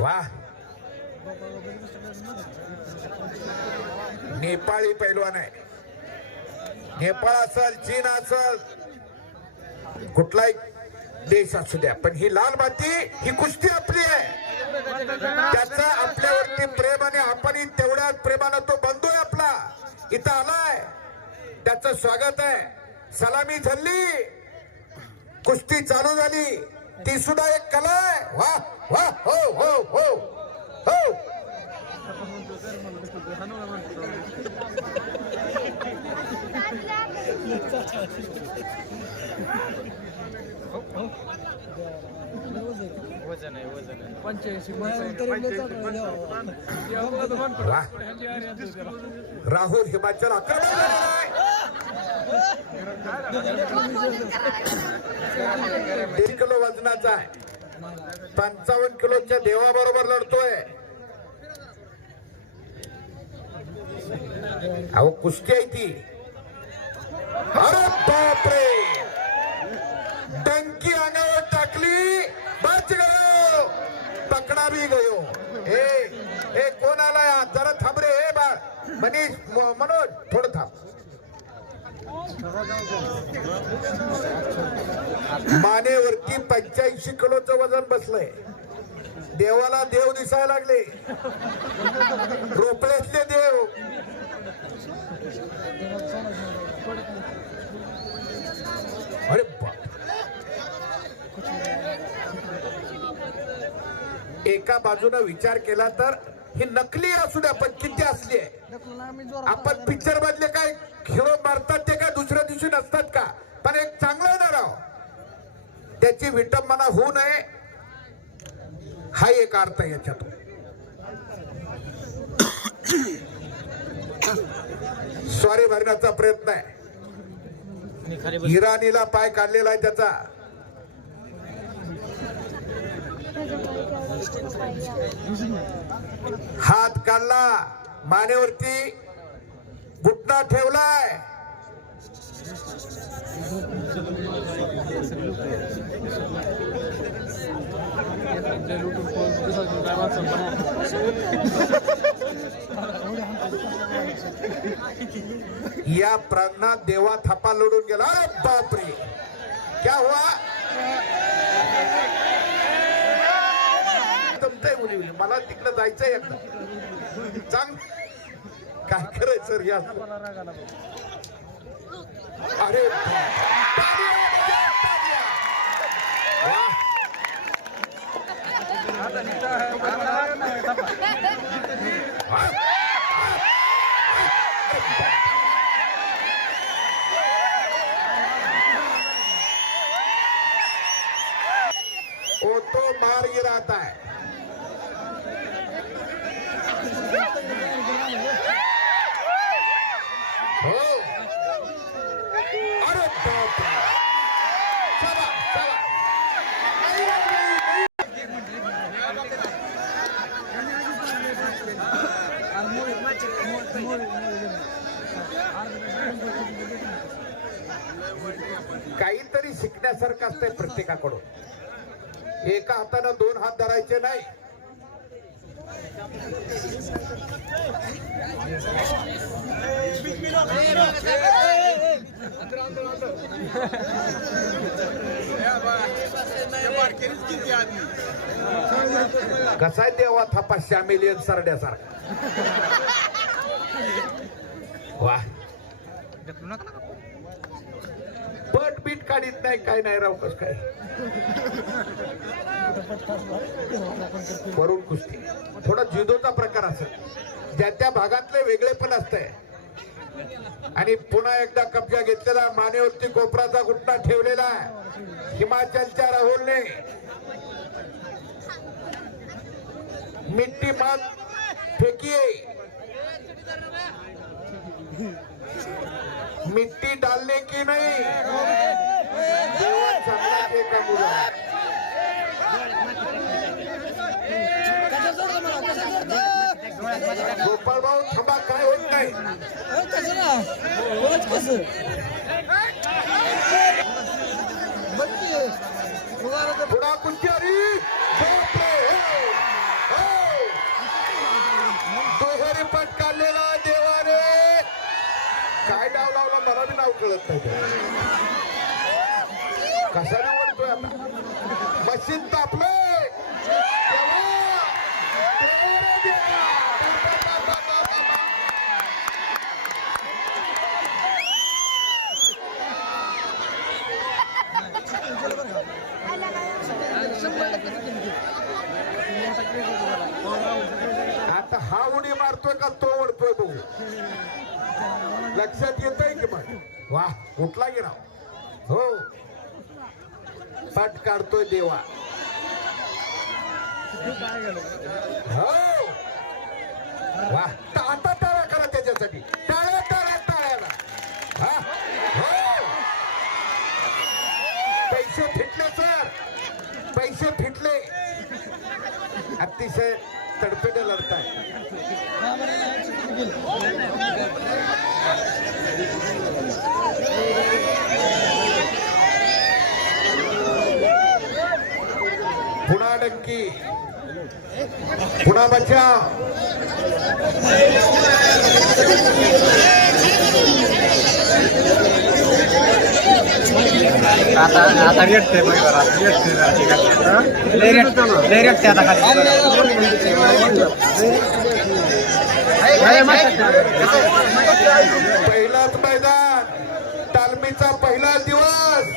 वा नेपाळी पैलवान आहे. नेपाळ असल चीन असल कुठलाही देश असू द्या पण ही लाल माती ही कुस्ती आपली आहे. त्याचा आपल्यावरती प्रेम आणि आपणही तेवढ्याच प्रेमानं तो बंधू आहे आपला. इथं आलाय. त्याचं स्वागत आहे. सलामी झाली. कुस्ती चालू झाली. ती सुद्धा एक कला आहे. वा वा हो हो हो हो. वजन आहे वजन आहे पंच्याऐंशी वा. राहुल हिमाचल आक्रमण झालेलं दीड किलो वजनाचा आहे. पंचावन्न किलोच्या देवाबरोबर लढतोय. अहो कुस्ती आहे ती. अरे बापरे! डंकी अंगावर टाकली बच गयो. पकडा भी गयो. हे हे कोण आलाय? जरा थांब रे हे बाळ. मनीष मनोज थोडं थांब. मानेवरती पंच्याऐंशी किलोचं वजन बसलंय. देवाला देव दिसायला लागले. रोपड्यातले देव. अरे एका बाजूने विचार केला तर ही नकली असू द्या पण किती असली आहे. आपण पिक्चर मधले काय हिरो मारतात ते काय दुसऱ्या दिवशी नसतात का पण एक चांगलं आहे ना राव त्याची विटंबना होऊ नये हा आहे स्वारी भरण्याचा प्रयत्न आहे. इराणीला पाय काढलेला आहे त्याचा. हात काढला. मानेवरती घुटना ठेवलाय. या प्रांगणात देवा थापा लढून गेला. अरे बापरे. क्या हुआ? मला तिकडे जायचंय एकदा. चांग काय करायचं या वो तो मार गिराता है। हो। काहीतरी शिकण्यासारखं असतंय प्रत्येकाकडून. एका हातानं दोन हात धरायचे नाही. कसा देवा थापा शामिलियन सरड्यासारखा? वा. पट बीट काढीत नाही काय नाही राव कस काय? वरून कुस्ती. थोडा जुदोचा प्रकार असेल. ज्या त्या भागातले वेगळे पण असतंय. आणि पुन्हा एकदा कब्जा घेतलेला मानेवरती कोपराचा गुटणा ठेवलेला हिमाचलच्या राहुलने. मिट्टी मात फेकिए मिट्टी डालने की नहीं। देवा चांगला ते का मुलं गोपाळ भाऊ थांबा काय होत नाही। पुढा कुस्त्यारी बापरे, हो, हो. दुहेरी पट काढलेला देवाने काय डाव लावला मला बी नाव कळत नाही कसा कशाने ओढतोय आता? मशीन तापलं उडी मारतोय का तो ओढतोय बघू. लक्षात येत आहे की मग? वा कुठला गिराव हो. पट काढतोय देवा. हो. वा पुन्हा डंकी. पुन्हा बचाव आता आता भेटते बघ जरा, भेटते जरा, ठीक आहे. लय रेट लय रेट ते आता खाली. पहिलाच मैदान तालमीचा पहिला दिवस.